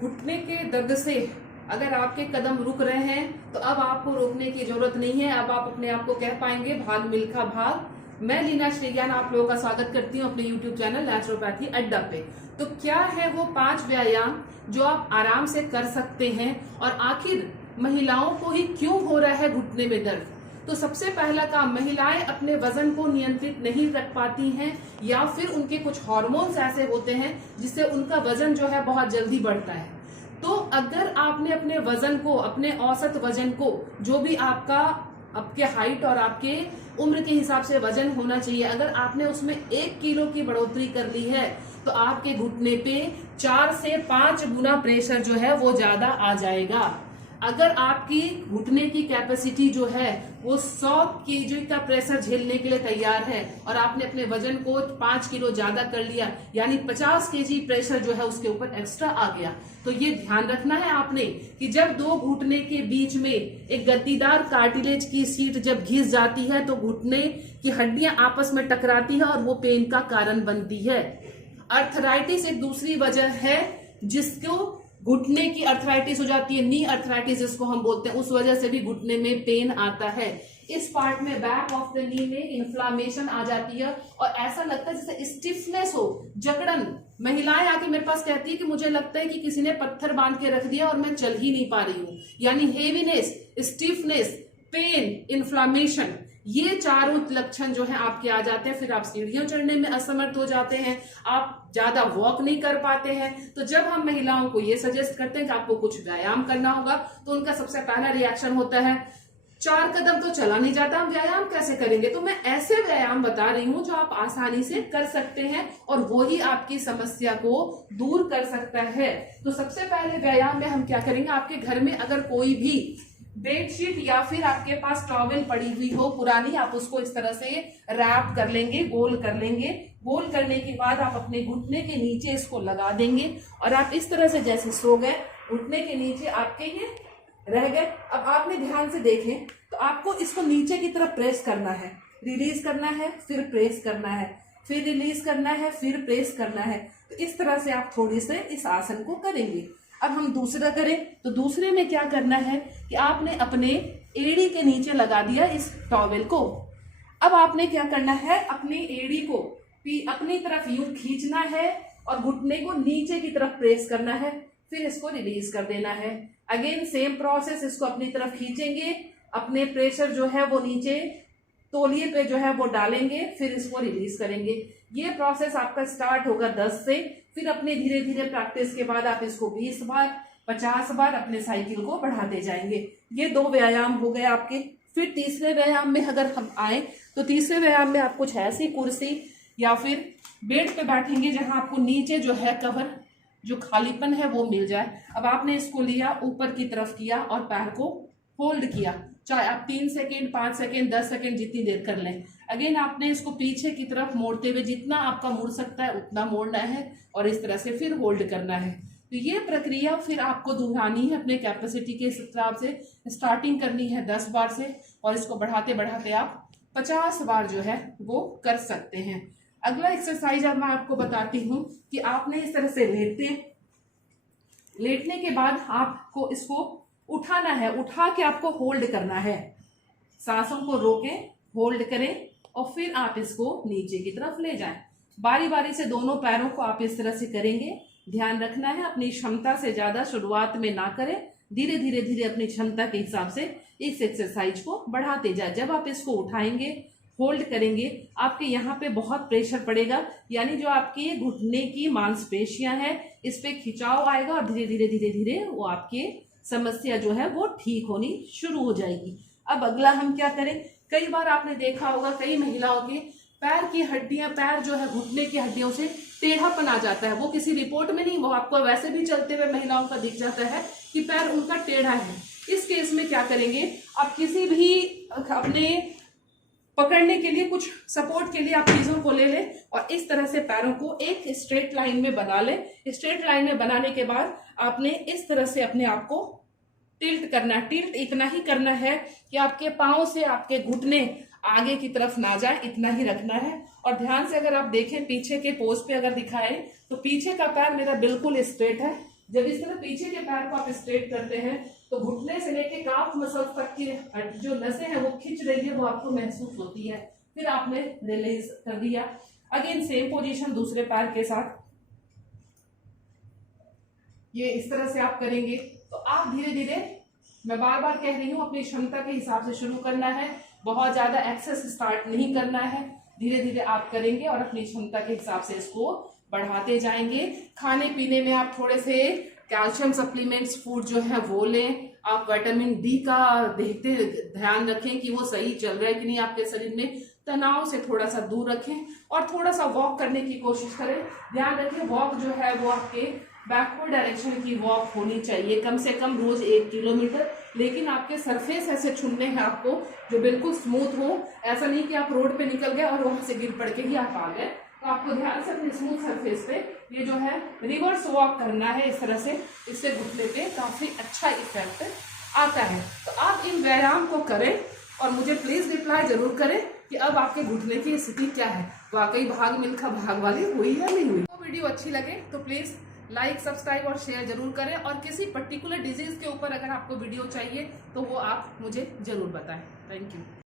घुटने के दर्द से अगर आपके कदम रुक रहे हैं तो अब आपको रोकने की जरूरत नहीं है। अब आप अपने आप को कह पाएंगे भाग मिल्खा भाग। मैं लीना श्रीज्ञान आप लोगों का स्वागत करती हूँ अपने यूट्यूब चैनल नेचुरोपैथी अड्डा पे। तो क्या है वो 5 व्यायाम जो आप आराम से कर सकते हैं और आखिर महिलाओं को ही क्यों हो रहा है घुटने में दर्द। तो सबसे पहला काम, महिलाएं अपने वजन को नियंत्रित नहीं रख पाती हैं या फिर उनके कुछ हार्मोन्स ऐसे होते हैं जिससे उनका वजन जो है बहुत जल्दी बढ़ता है। तो अगर आपने अपने वजन को, अपने औसत वजन को, जो भी आपके हाइट और आपके उम्र के हिसाब से वजन होना चाहिए, अगर आपने उसमें 1 किलो की बढ़ोतरी कर ली है तो आपके घुटने पे 4 से 5 गुना प्रेशर जो है वो ज्यादा आ जाएगा। अगर आपकी घुटने की कैपेसिटी जो है वो 100 केजी का प्रेशर झेलने के लिए तैयार है और आपने अपने वजन को 5 किलो ज्यादा कर लिया, यानी 50 केजी प्रेशर जो है उसके ऊपर एक्स्ट्रा आ गया, तो ये ध्यान रखना है आपने कि जब 2 घुटने के बीच में एक गद्दीदार कार्टिलेज की सीट जब घिस जाती है तो घुटने की हड्डियां आपस में टकराती है और वो पेन का कारण बनती है। अर्थराइटिस एक दूसरी वजह है जिसको घुटने की अर्थराइटिस हो जाती है, नी अर्थराइटिस जिसको हम बोलते हैं, उस वजह से भी घुटने में पेन आता है। इस पार्ट में बैक ऑफ द नी में इन्फ्लामेशन आ जाती है और ऐसा लगता है जैसे स्टिफनेस हो, जकड़न। महिलाएं आके मेरे पास कहती है कि मुझे लगता है कि किसी ने पत्थर बांध के रख दिया और मैं चल ही नहीं पा रही हूँ, यानी हेवीनेस, स्टिफनेस, पेन, इन्फ्लामेशन, ये चारों लक्षण जो है आपके आ जाते हैं। फिर आप सीढ़ियों चढ़ने में असमर्थ हो जाते हैं, आप ज्यादा वॉक नहीं कर पाते हैं। तो जब हम महिलाओं को ये सजेस्ट करते हैं कि आपको कुछ व्यायाम करना होगा तो उनका सबसे पहला रिएक्शन होता है 4 कदम तो चला नहीं जाता, हम व्यायाम कैसे करेंगे। तो मैं ऐसे व्यायाम बता रही हूं जो आप आसानी से कर सकते हैं और वो ही आपकी समस्या को दूर कर सकता है। तो सबसे पहले व्यायाम में हम क्या करेंगे, आपके घर में अगर कोई भी बेडशीट या फिर आपके पास टॉवेल पड़ी हुई हो पुरानी, आप उसको इस तरह से रैप कर लेंगे, गोल कर लेंगे। गोल करने के बाद आप अपने घुटने के नीचे इसको लगा देंगे और आप इस तरह से जैसे सो गए, घुटने के नीचे आपके ये रह गए। अब आपने ध्यान से देखें तो आपको इसको नीचे की तरफ प्रेस करना है, रिलीज करना है, फिर प्रेस करना है, फिर रिलीज करना है, फिर प्रेस करना है। तो इस तरह से आप थोड़ी से इस आसन को करेंगे। अब हम दूसरा करें तो दूसरे में क्या करना है कि आपने अपने एड़ी के नीचे लगा दिया इस टॉवेल को। अब आपने क्या करना है, अपनी एड़ी को अपनी तरफ यूं खींचना है और घुटने को नीचे की तरफ प्रेस करना है, फिर इसको रिलीज कर देना है। अगेन सेम प्रोसेस, इसको अपनी तरफ खींचेंगे, अपने प्रेशर जो है वो नीचे तौलिए पे जो है वो डालेंगे, फिर इसको रिलीज करेंगे। ये प्रोसेस आपका स्टार्ट होगा 10 से, फिर अपने धीरे धीरे प्रैक्टिस के बाद आप इसको 20 बार 50 बार अपने साइकिल को बढ़ाते जाएंगे। ये 2 व्यायाम हो गए आपके। फिर तीसरे व्यायाम में अगर हम आए तो तीसरे व्यायाम में आप कुछ ऐसी कुर्सी या फिर बेड पे बैठेंगे जहां आपको नीचे जो है कवर, जो खालीपन है वो मिल जाए। अब आपने इसको लिया, ऊपर की तरफ किया और पैर को होल्ड किया, चाहे आप 3 सेकेंड, 5 सेकेंड, 10 सेकेंड जितनी देर कर लें। अगेन आपने इसको पीछे की तरफ मोड़ते हुए जितना आपका मुड़ सकता है उतना मोड़ना है और इस तरह से फिर होल्ड करना है। तो ये प्रक्रिया फिर आपको दोहरानी है अपने कैपेसिटी के हिसाब से। स्टार्टिंग करनी है 10 बार से और इसको बढ़ाते बढ़ाते आप 50 बार जो है वो कर सकते हैं। अगला एक्सरसाइज अब मैं आपको बताती हूँ कि आपने इस तरह से लेटने के बाद आपको इसको उठाना है, उठा के आपको होल्ड करना है, सांसों को रोकें, होल्ड करें और फिर आप इसको नीचे की तरफ ले जाएं। बारी बारी से दोनों पैरों को आप इस तरह से करेंगे। ध्यान रखना है अपनी क्षमता से ज्यादा शुरुआत में ना करें, धीरे धीरे धीरे अपनी क्षमता के हिसाब से इस एक्सरसाइज को बढ़ाते जाए। जब आप इसको उठाएंगे, होल्ड करेंगे, आपके यहाँ पे बहुत प्रेशर पड़ेगा, यानी जो आपकी घुटने की मांसपेशियां हैं इस पे खिंचाव आएगा और धीरे धीरे धीरे धीरे वो आपके समस्या जो है वो ठीक होनी शुरू हो जाएगी। अब अगला हम क्या करें, कई बार आपने देखा होगा कई महिलाओं के पैर की हड्डियां, पैर जो है घुटने की हड्डियों से टेढ़ापन आ जाता है। वो किसी रिपोर्ट में नहीं, वो आपको वैसे भी चलते हुए महिलाओं का दिख जाता है कि पैर उनका टेढ़ा है। इस केस में क्या करेंगे, आप किसी भी अपने पकड़ने के लिए, कुछ सपोर्ट के लिए आप चीजों को ले लें और इस तरह से पैरों को एक स्ट्रेट लाइन में बना लें। स्ट्रेट लाइन में बनाने के बाद आपने इस तरह से अपने आप को टिल्ट करना है। टिल्ट इतना ही करना है कि आपके पांव से आपके घुटने आगे की तरफ ना जाए, इतना ही रखना है। और ध्यान से अगर आप देखें पीछे के पोज पे अगर दिखाएं तो पीछे का पैर मेरा बिल्कुल स्ट्रेट है, जब इस तरह पीछे के पैर को आप स्ट्रेट करते हैं तो घुटने से लेके काफ मसल्स तक की जो नसें हैं वो खिंच रही है, वो आपको महसूस होती है। फिर आपने रिलीज कर दिया। अगेन सेम पोजीशन दूसरे पैर के साथ, ये इस तरह से आप करेंगे। तो आप धीरे धीरे, मैं बार बार कह रही हूँ, अपनी क्षमता के हिसाब से शुरू करना है, बहुत ज्यादा एक्सेस स्टार्ट नहीं करना है। धीरे धीरे आप करेंगे और अपनी क्षमता के हिसाब से इसको बढ़ाते जाएंगे। खाने पीने में आप थोड़े से कैल्शियम सप्लीमेंट्स फूड जो है वो लें। आप विटामिन डी का देखते ध्यान रखें कि वो सही चल रहा है कि नहीं आपके शरीर में। तनाव से थोड़ा सा दूर रखें और थोड़ा सा वॉक करने की कोशिश करें। ध्यान रखें वॉक जो है वो आपके बैकवर्ड डायरेक्शन की वॉक होनी चाहिए, कम से कम रोज 1 किलोमीटर। लेकिन आपके सरफेस ऐसे चुनने हैं आपको जो बिल्कुल स्मूथ हो। ऐसा नहीं कि आप रोड पे निकल गए और वहां से गिर पड़ के ही आप आ गए। तो आपको ध्यान से अपने स्मूथ सरफेस पे ये जो है रिवर्स वॉक करना है इस तरह से। इससे घुटने पे काफी अच्छा इफेक्ट आता है। तो आप इन व्यायाम को करें और मुझे प्लीज रिप्लाई जरूर करें कि अब आपके घुटने की स्थिति क्या है, वाकई भाग मिल्खा भाग वाली हुई या नहीं हुई। तो वीडियो अच्छी लगे तो प्लीज लाइक, सब्सक्राइब और शेयर जरूर करें। और किसी पर्टिकुलर डिजीज के ऊपर अगर आपको वीडियो चाहिए तो वो आप मुझे जरूर बताएं। Thank you.